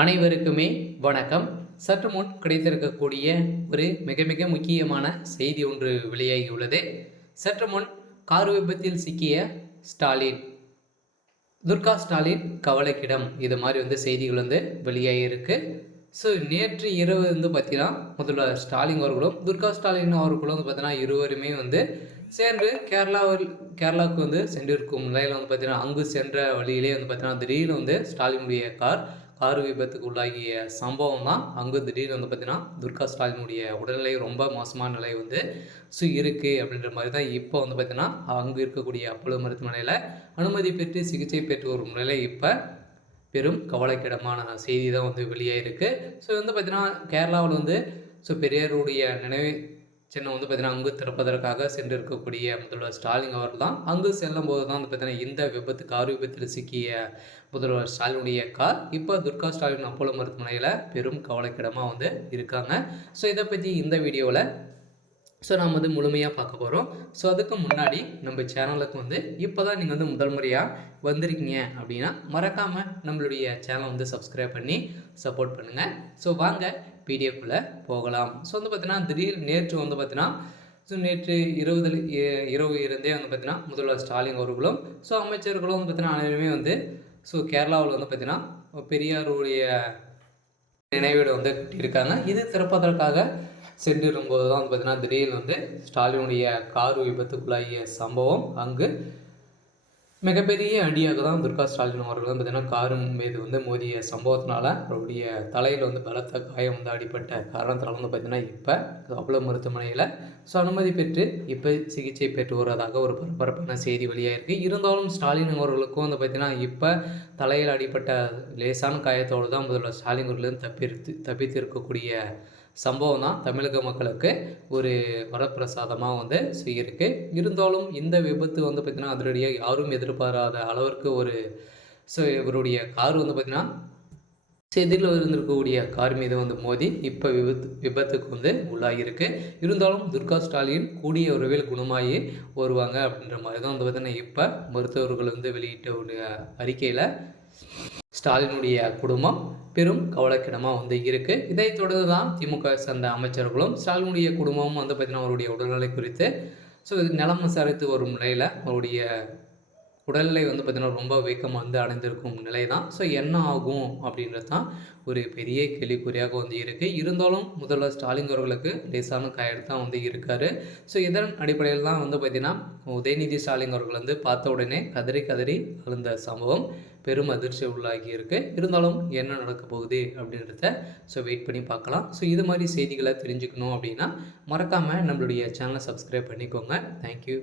அனைவருக்குமே வணக்கம். சற்று முன் கிடைத்திருக்கக்கூடிய ஒரு மிக மிக முக்கியமான செய்தி ஒன்று வெளியாகியுள்ளது. சற்று முன் கார் விபத்தில் சிக்கிய ஸ்டாலின், துர்கா ஸ்டாலின் கவலைக்கிடம், இது மாதிரி செய்திகள் வெளியாகியிருக்கு. ஸோ நேற்று இரவு பார்த்தீங்கன்னா முதல்வர் ஸ்டாலின் அவர்களும் துர்கா ஸ்டாலின் அவர்களும் பார்த்தீங்கன்னா இருவருமே சேர்ந்து கேரளாவுக்கு சென்றிருக்கும் நிலையில் பார்த்தீங்கன்னா அங்கு சென்ற வழியிலே பார்த்தீங்கன்னா திடீர்னு ஸ்டாலினுடைய கார் விபத்துக்கு உள்ளாகிய சம்பவம் தான். அங்கு திடீர்னு பார்த்தீங்கன்னா துர்கா ஸ்டாலினுடைய உடல்நிலை ரொம்ப மோசமான நிலை இருக்குது அப்படின்ற மாதிரி தான் இப்போ பார்த்தீங்கன்னா அங்கு இருக்கக்கூடிய அப்போலோ மருத்துவமனையில் அனுமதி பெற்று சிகிச்சை பெற்று வரும் நிலை இப்போ பெரும் கவலைக்கிடமான செய்தி தான் வெளியாகிருக்கு. ஸோ பார்த்தீங்கன்னா கேரளாவில் பெரியாருடைய நினைவு சின்னம் பார்த்தீங்கன்னா அங்கு திறப்பதற்காக சென்றிருக்கக்கூடிய முதல்வர் ஸ்டாலின் அவர்கள் தான். அங்கு செல்லும் போது தான் பார்த்தீங்கன்னா இந்த கார் விபத்தில் சிக்கிய முதல்வர் ஸ்டாலினுடைய கார் இப்போ துர்கா ஸ்டாலின் அப்போலோ மருத்துவமனையில் பெரும் கவலைக்கிடமாக இருக்காங்க. ஸோ இதை பற்றி இந்த வீடியோவில் நாம் முழுமையாக பார்க்க போகிறோம். ஸோ அதுக்கு முன்னாடி நம்ம சேனலுக்கு இப்போ தான் நீங்கள் முதல் முறையாக வந்திருக்கீங்க அப்படின்னா மறக்காமல் நம்மளுடைய சேனலை சப்ஸ்கிரைப் பண்ணி சப்போர்ட் பண்ணுங்கள். ஸோ வாங்க வீடியோக்குள்ளே போகலாம். ஸோ பார்த்தீங்கன்னா நேற்று பார்த்தீங்கன்னா நேற்று இரவு இருந்தே பார்த்தீங்கன்னா முதல்வர் ஸ்டாலின் அவர்களும் அமைச்சர்களும் பார்த்தீங்கன்னா அனைவருமே கேரளாவில் பார்த்தீங்கன்னா பெரியாருடைய நினைவீடு கட்டியிருக்காங்க. இது திறப்பதற்காக சென்றிருக்கும்போது தான் பார்த்தீங்கன்னா திடீர்னு ஸ்டாலினுடைய கார் விபத்துக்குள்ளாகிய சம்பவம் அங்கு மிகப்பெரிய அடியாக தான் துர்கா ஸ்டாலின் அவர்கள் பார்த்தீங்கன்னா காரு மீது மோதிய சம்பவத்தினால அவருடைய தலையில் பலத்த காயம் அடிப்பட்ட காரணத்தினால பார்த்தீங்கன்னா இப்போ அப்போலோ மருத்துவமனையில் அனுமதி பெற்று இப்போ சிகிச்சை பெற்று வருவதாக ஒரு பரபரப்பான செய்தி வெளியாக இருக்குது. இருந்தாலும் ஸ்டாலின் அவர்களுக்கும் பார்த்தீங்கன்னா இப்போ தலையில் அடிப்பட்ட லேசான காயத்தோடு தான் முதல்வர் ஸ்டாலின் அவர்களும் தப்பித்து இருக்கக்கூடிய சம்பவம் தான் தமிழக மக்களுக்கு ஒரு வரப்பிரசாதமாக செய்யிருக்கு. இருந்தாலும் இந்த விபத்து பார்த்திங்கன்னா அதிரடியாக யாரும் எதிர்பாராத அளவிற்கு இவருடைய கார் பார்த்திங்கன்னா எதிரில் இருந்திருக்கக்கூடிய கார் மீது மோதி இப்போ விபத்துக்கு உள்ளாகியிருக்கு. இருந்தாலும் துர்கா ஸ்டாலின் கூடிய விரைவில் குணமாகி வருவாங்க அப்படின்ற மாதிரி தான் பார்த்திங்கன்னா இப்போ மருத்துவர்கள் வெளியிட்ட ஒரு அறிக்கையில் ஸ்டாலினுடைய குடும்பம் பெரும் கவலைக்கிடமாக இருக்குது. இதை தொடர்ந்து தான் திமுக சேர்ந்த அமைச்சர்களும் ஸ்டாலினுடைய குடும்பமும் பார்த்திங்கன்னா அவருடைய உடல்நிலை குறித்து நலம் விசாரித்து வரும் நிலையில் அவருடைய உடல்நிலை பார்த்திங்கன்னா ரொம்ப வீக்கமாக அடைந்திருக்கும் நிலை தான். என்ன ஆகும் அப்படின்றது தான் ஒரு பெரிய கேள்விக்குறியாக இருக்குது. இருந்தாலும் முதல்வர் ஸ்டாலின் அவர்களுக்கு லேசான காயம் தான் இருக்கார். இதன் அடிப்படையில் தான் பார்த்திங்கன்னா உதயநிதி ஸ்டாலின் அவர்கள் பார்த்த உடனே கதறி அழுந்த சம்பவம் பெரும் அதிர்ச்சி உள்ளாகி இருக்குது. இருந்தாலும் என்ன நடக்க போகுது அப்படின்றத வெயிட் பண்ணி பார்க்கலாம். இது மாதிரி செய்திகளை தெரிஞ்சுக்கணும் அப்படின்னா மறக்காமல் நம்மளுடைய சேனலை சப்ஸ்கிரைப் பண்ணிக்கோங்க. தேங்க்யூ.